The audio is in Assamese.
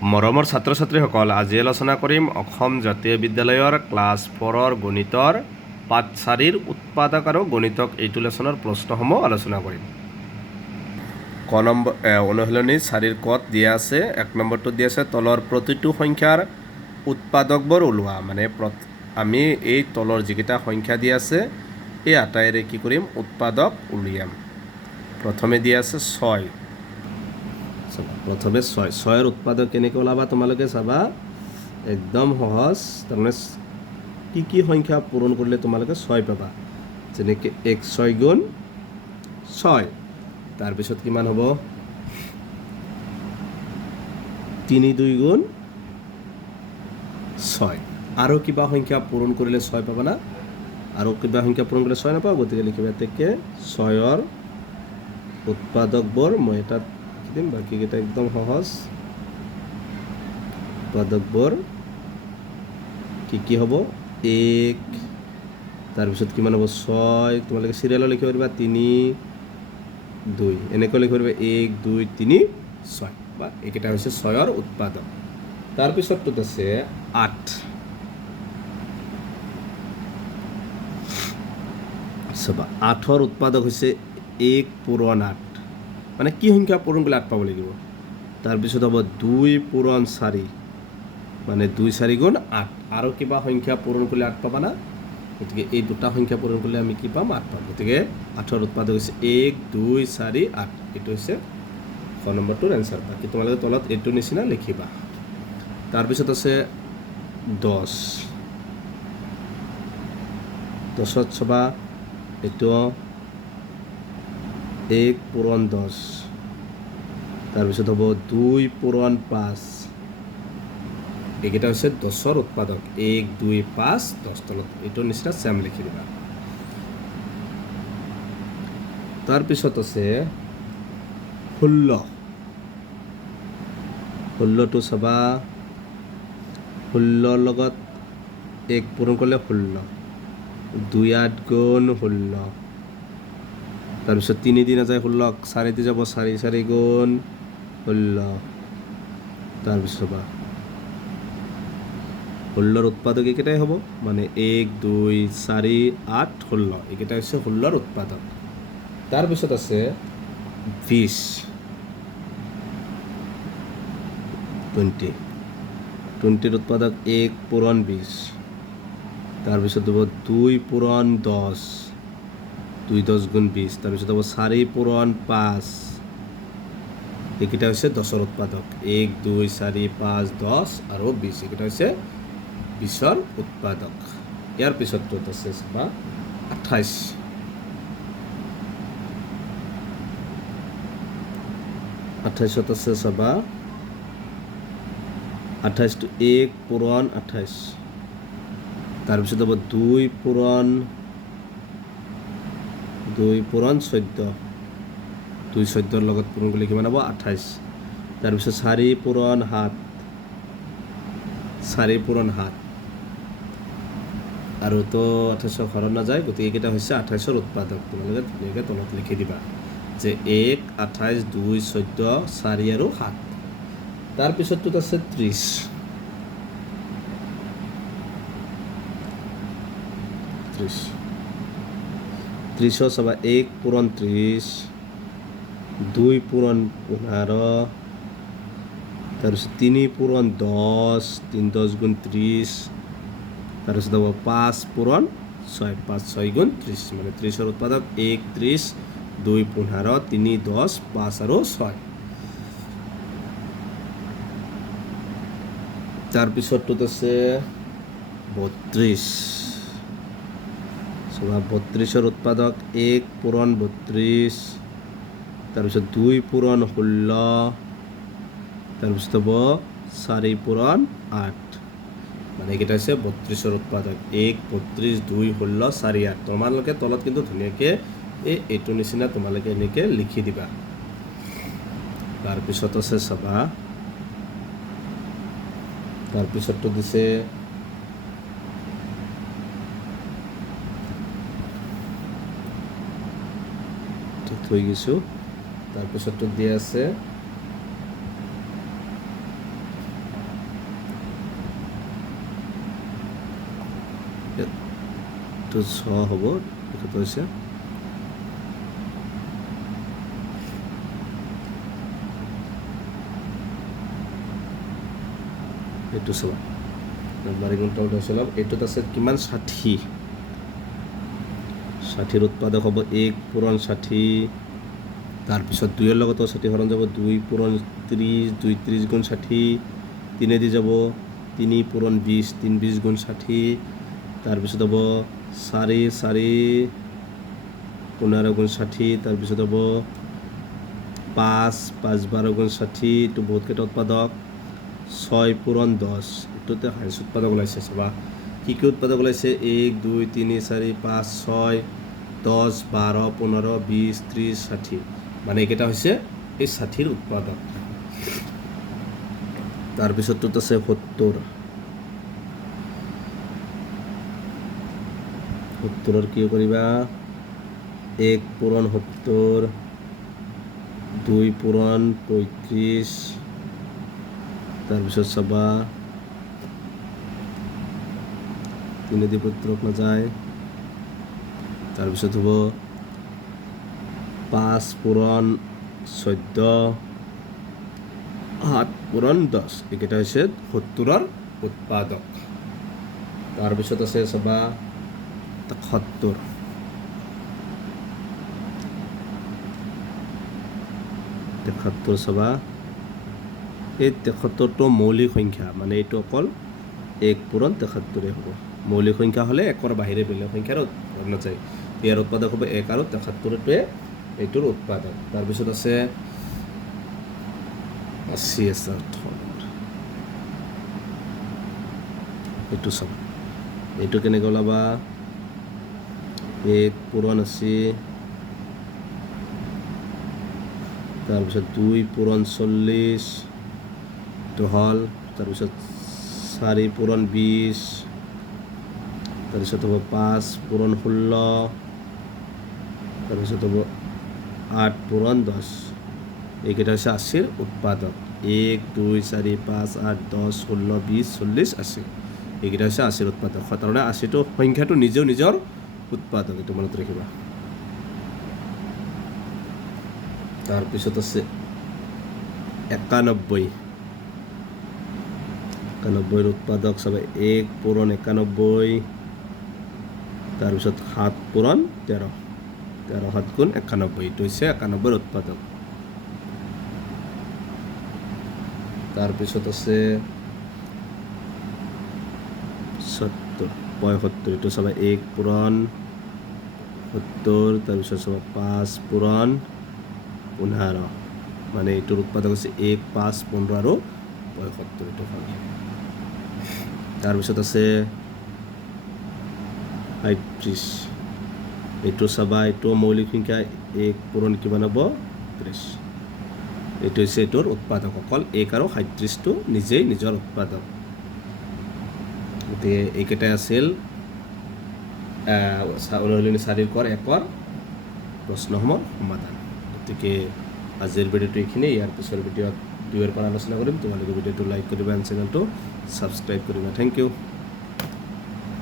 মৰমৰ ছাত্ৰ ছাত্ৰীসকল, আজি আলোচনা কৰিম অসম জাতীয় বিদ্যালয়ৰ ক্লাছ 4 গণিতৰ পাঠ 4 উৎপাদক আৰু গণিতক এইটো লেচনৰ প্ৰশ্নসমূহ আলোচনা কৰিম। ক নম্বৰ অনুশীলনী 4 কত দিয়া আছে। 1 নম্বৰটো দিয়া আছে তলৰ প্ৰতিটো সংখ্যাৰ উৎপাদকবোৰ ওলোৱা। মানে আমি এই তলৰ যিকেইটা সংখ্যা দিয়া আছে এই আটাইৰে কি কৰিম, উৎপাদক উলিয়াম। প্ৰথমে দিয়া আছে 6। প্ৰথমে 6ৰ উৎপাদক কেনেকৈ ওলাবা তোমালোকে চাবা, একদম সহজ। তাৰমানে কি সংখ্যা পূৰণ কৰিলে তোমালোকে 6 পাবা। যেনেকৈ 1 6 গুণ 6, তাৰপিছত কিমান হ'ব 3 2 গুণ 6। আৰু কিবা সংখ্যা পূৰণ কৰিলে 6 পাবা না? আৰু কিবা সংখ্যা পূৰণ কৰিলে 6 নাপাওঁ। গতিকে লিখিবা এতেকে 6ৰ উৎপাদকবোৰ মই এটাত দিম, বাকীকেইটা একদম সহজ। উৎপাদকবোৰ কি হ'ব 1, তাৰপিছত কিমান হ'ব 6, তোমালোকে চিৰিয়েলত লিখিব পাৰিবা 3 2, এনেকৈ লিখিব পাৰিবা 1 2 3 6, বা এইকেইটা হৈছে 6ৰ উৎপাদক। তাৰপিছতটোত আছে 8। চাবা 8ৰ উৎপাদক হৈছে 1 পূৰণ 8, মানে কি সংখ্যা পূৰণ কৰিলে 8 পাব লাগিব। তাৰপিছত হ'ব 2 পূৰণ 4, মানে 2 4 গুণ 8। আৰু কিবা সংখ্যা পূৰণ কৰিলে 8 পাবা না? গতিকে এই দুটা সংখ্যা পূৰণ কৰিলে আমি কি পাম, 8 পাম। গতিকে 8ৰ উৎপাদক হৈছে 1 2 4 8। এইটো হৈছে ক নম্বৰটোৰ এনচাৰ। বাকী তোমালোকে তলত এইটোৰ নিচিনা লিখিবা। তাৰপিছত আছে 10। 10ত চাবা এইটো 1 পূৰণ 10, তাৰপিছত হ'ব 2 পূৰণ 5। এইকেইটা হৈছে 10ৰ উৎপাদক, 1 2 5 10। তলত এইটোৰ নিচিনা চেম লিখি দিবা। তাৰপিছত আছে 16। 16টো চাবা, 16ৰ লগত 1 পূৰণ কৰিলে 16, 2 8 গুণ 16, তাৰপিছত 3 দি নাযায় 16, 4 দি যাব 4 4 গুণ 16। তাৰপিছত চাবা 16ৰ উৎপাদক এইকেইটাই হ'ব, মানে 1 2 4 8 16। এইকেইটা হৈছে 16ৰ উৎপাদক। তাৰপিছত আছে 20। 20ৰ উৎপাদক 1 পূৰণ 20, তাৰপিছত হ'ব 2 পূৰণ 10, 2 10 গুণ 20, তাৰপিছত হ'ব 4 পূৰণ 5। এইকেইটা হৈছে 10ৰ উৎপাদক, 1 2 4 5 10 আৰু 20। এইকেইটা হৈছে 20ৰ উৎপাদক। ইয়াৰ পিছতটোত আছে চাবা 28। 28ত আছে চাবা 28টো 1 পূৰণ 28, তাৰপিছত হ'ব 2 পূৰণ 14, 2 14ৰ লগত পূৰণ কৰিলে কিমান হ'ব 28। তাৰপিছত 4 পূৰণ 7, 4 পূৰণ 7, আৰু তো 28 ঘৰত নাযায়। গতিকে এইকেইটা হৈছে 28ৰ উৎপাদক। তোমালোকে ধুনীয়াকৈ তলত লিখি দিবা যে 1 28 2 14 4 আৰু 7। তাৰপিছতটোত আছে 30। 30ৰ চাবা 1 পূৰণ 30, 2 পূৰণ 15, তাৰপিছত 3 পূৰণ 10, 3 10 গুণ 30, তাৰপিছত হ'ব 5 পূৰণ 6, 5 6 গুণ 30, মানে 30ৰ উৎপাদক 1 30 2 15 3 10 5 আৰু 6। তাৰপিছতটোত আছে 32। 32ৰ উৎপাদক 1 পূৰণ 32, তাৰপিছত 2 পূৰণ 16, তাৰপিছত হ'ব 4 পূৰণ 8। মানে এইকেইটা হৈছে 32ৰ উৎপাদক, 1 32 2 16 4 8। তোমালোকে তলত কিন্তু ধুনীয়াকৈ এইটোৰ নিচিনা তোমালোকে এনেকৈ লিখি দিবা। তাৰপিছত আছে চাবা, তাৰপিছতটো দিছে থৈ গৈছোঁ। তাৰপিছতটো দিয়া আছে এইটো 6 হ'ব এইটো হৈছে এইটো চাবা নাম্বাৰিং তলত হৈছে অলপ এইটোত আছে কিমান 60 60ৰ উৎপাদক হ'ব 1 পূৰণ 60 তাৰপিছত 2ৰ লগতো 60 হৰণ যাব 2 পূৰণ 30 2 30 গুণ 60 3 দি যাব 3 পূৰণ 20 3 20 গুণ 60 তাৰপিছত হ'ব 4 4 15 গুণ 60 তাৰপিছত হ'ব 5 5 12 গুণ 60 এইটো বহুতকেইটা উৎপাদক 6 পূৰণ 10 এইটোতে হাইছ উৎপাদক ওলাইছে চাবা কি উৎপাদক ওলাইছে 1 2 3 4 5 6 10 12 15 20 30 60 মানে এইকেইটা হৈছে এই 60ৰ উৎপাদক তাৰপিছতটোত আছে 70ৰ কি কৰিবা 1 পূৰণ 70 2 পূৰণ 35 তাৰপিছত চাবা 3 দি পুত্ৰক নাযায় তাৰপিছত হ'ব 5 পূৰণ 14 7 পূৰণ 10 এইকেইটা হৈছে 70ৰ উৎপাদক তাৰপিছত আছে চাবা 73 চাবা এই 73টো মৌলিক সংখ্যা মানে এইটো অকল 1 পূৰণ 73 হ'ব মৌলিক সংখ্যা হ'লে 1ৰ বাহিৰে বেলেগ সংখ্যাৰ নাযায় ইয়াৰ উৎপাদক হ'ব 1 আৰু 73টোৱে এইটোৰ উৎপাদক তাৰপিছত আছে 80 আছে এইটো চাবা এইটো কেনেকৈ ওলাবা 1 পূৰণ 80 তাৰপিছত 2 পূৰণ 40 এইটো হ'ল তাৰপিছত 4 পূৰণ 20 তাৰপিছত হ'ব 5 পূৰণ 16 তাৰপিছত হ'ব 8 পূৰণ 10 এইকেইটা হৈছে 80ৰ উৎপাদক 1 2 4 5 8 10 16 20 40 80 এইকেইটা হৈছে 80ৰ উৎপাদক তাৰমানে 80টো সংখ্যাটো নিজেও নিজৰ উৎপাদক এইটো মনত ৰাখিবা তাৰপিছত আছে 91 91ৰ উৎপাদক চাবা 1 পূৰণ 91 তাৰপিছত 7 পূৰণ 13 7 গুণ 91 এইটো হৈছে 91ৰ উৎপাদক তাৰপিছত আছে 75 এইটো চাবা 1 পূৰণ 70 তাৰপিছত চাবা 5 পূৰণ 15 মানে এইটোৰ উৎপাদক হৈছে 1 5 15 আৰু 75 এইটো হ'ল তাৰপিছত আছে 35 এইটো চাবা এইটো মৌলিক সংখ্যা 1 পূৰণ কিমান হ'ব 30 এইটো হৈছে এইটোৰ উৎপাদক অকল 1 আৰু 37টো নিজেই নিজৰ উৎপাদক গতিকে এইকেইটাই আছিল অনুশীলনী 4ৰ কৰ 1ৰ প্ৰশ্নসমূহৰ সমাধান গতিকে আজিৰ ভিডিঅ'টো এইখিনি ইয়াৰ পিছৰ ভিডিঅ'ত 2ৰ পৰা আলোচনা কৰিম তোমালোকে ভিডিঅ'টো লাইক কৰিবা চেনেলটো ছাবস্ক্ৰাইব কৰিবা থেংক ইউ